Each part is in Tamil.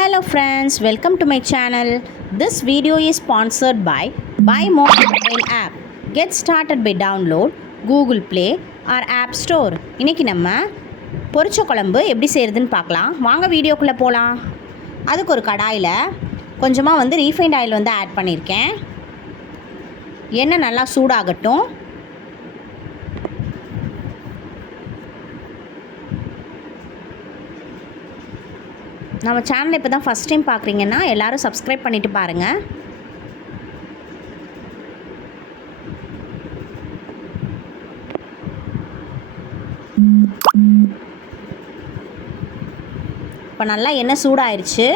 Hello friends, welcome to my channel. This video is sponsored by Buy More mobile app. Get started by download Google Play or App Store. இன்னைக்கு நம்ம பொரிச்ச குழம்பு எப்படி செய்யறதுன்னு பார்க்கலாம். வாங்க வீடியோக்குள்ள போலாம். அதுக்கு ஒரு கடாயில கொஞ்சமா ரீஃபைண்ட் ஆயில் ஆட் பண்ணியிருக்கேன். எண்ணெய் நல்லா சூடாகட்டும். நம்ம சேனலை இப்போ தான் ஃபஸ்ட் டைம் பார்க்குறீங்கன்னா எல்லோரும் சப்ஸ்கிரைப் பண்ணிவிட்டு பாருங்கள். இப்போ நல்லா எண்ணெய் சூடாயிருச்சு.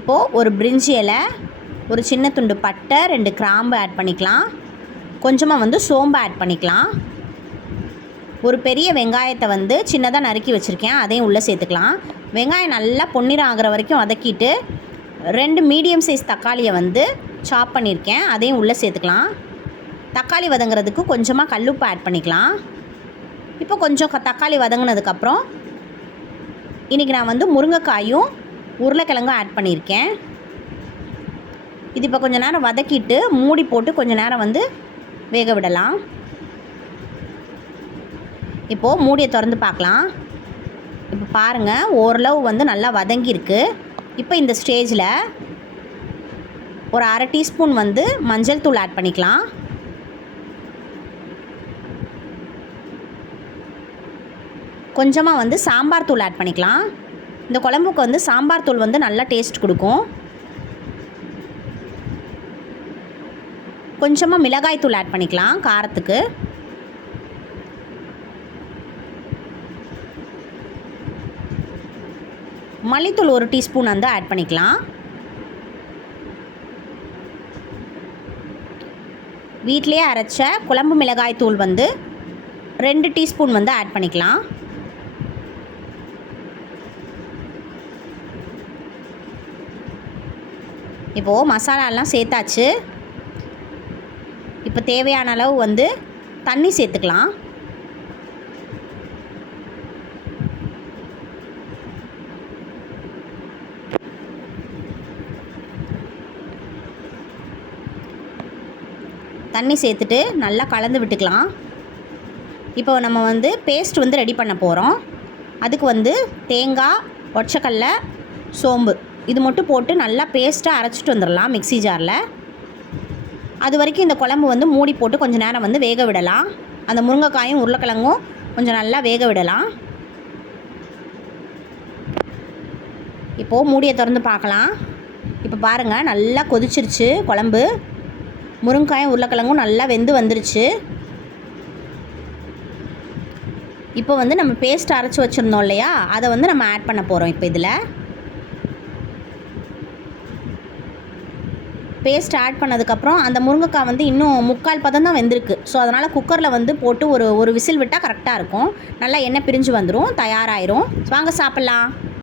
இப்போது ஒரு பிரிஞ்சி இலை, ஒரு சின்ன துண்டு பட்டை, 2 கிராம்பு ஆட் பண்ணிக்கலாம். கொஞ்சமாக சோம்பு ஆட் பண்ணிக்கலாம். ஒரு பெரிய வெங்காயத்தை சின்னதாக நறுக்கி வச்சுருக்கேன், அதையும் உள்ளே சேர்த்துக்கலாம். வெங்காயம் நல்லா பொன்னிறம் ஆகிற வரைக்கும் வதக்கிட்டு 2 மீடியம் சைஸ் தக்காளியை சாப் பண்ணியிருக்கேன், அதையும் உள்ளே சேர்த்துக்கலாம். தக்காளி வதங்கிறதுக்கு கொஞ்சமாக கல்லுப்பு ஆட் பண்ணிக்கலாம். இப்போ கொஞ்சம் தக்காளி வதங்கினதுக்கப்புறம் இன்றைக்கி நான் முருங்கைக்காயும் உருளைக்கிழங்கும் ஆட் பண்ணியிருக்கேன். இது இப்போ கொஞ்சம் நேரம் வதக்கிட்டு மூடி போட்டு கொஞ்சம் நேரம் வேக விடலாம். இப்போது மூடியை திறந்து பார்க்கலாம். இப்போ பாருங்கள், ஓரளவு நல்லா வதங்கியிருக்கு. இப்போ இந்த ஸ்டேஜில் ஒரு அரை டீஸ்பூன் மஞ்சள் தூள் ஆட் பண்ணிக்கலாம். கொஞ்சமாக சாம்பார் தூள் ஆட் பண்ணிக்கலாம். இந்த குழம்புக்கு சாம்பார் தூள் நல்லா டேஸ்ட் கொடுக்கும். கொஞ்சமாக மிளகாய் தூள் ஆட் பண்ணிக்கலாம் காரத்துக்கு. மல்லித்தூள் 1 டீஸ்பூன் ஆட் பண்ணிக்கலாம். வீட்டிலேயே அரைச்ச குழம்பு மிளகாய் தூள் 2 டீஸ்பூன் ஆட் பண்ணிக்கலாம். இப்போது மசாலாலாம் சேர்த்தாச்சு. இப்போ தேவையான அளவு தண்ணி சேர்த்துக்கலாம். தண்ணி சேர்த்துட்டு நல்லா கலந்து விட்டுக்கலாம். இப்போ நம்ம பேஸ்ட் ரெடி பண்ண போகிறோம். அதுக்கு தேங்காய், ஒற்றைக்கடலை, சோம்பு இது மட்டும் போட்டு நல்லா பேஸ்ட்டாக அரைச்சிட்டு வந்துடலாம் மிக்ஸி ஜாரில். அது வரைக்கும் இந்த குழம்பு மூடி போட்டு கொஞ்சம் நேரம் வேக விடலாம். அந்த முருங்கைக்காயும் உருளைக்கிழங்கும் கொஞ்சம் நல்லா வேக விடலாம். இப்போது மூடியை திறந்து பார்க்கலாம். இப்போ பாருங்கள், நல்லா கொதிச்சிருச்சு குழம்பு. முருங்கைக்காயும் உருளைக்கிழங்கும் நல்லா வெந்து வந்துருச்சு. இப்போ நம்ம பேஸ்ட் அரைச்சி வச்சுருந்தோம் இல்லையா, அதை நம்ம ஆட் பண்ண போகிறோம். இப்போ இதில் பேஸ்ட் ஆட் பண்ணதுக்கப்புறம் அந்த முருங்கைக்காய் இன்னும் 3/4 பதம் தான் வெந்திருக்கு. ஸோ அதனால் குக்கரில் போட்டு ஒரு விசில் விட்டால் கரெக்டாக இருக்கும். நல்லா எண்ணெய் பிரிஞ்சு வந்துடும், தயாராகிரும். வாங்க சாப்பிட்லாம்.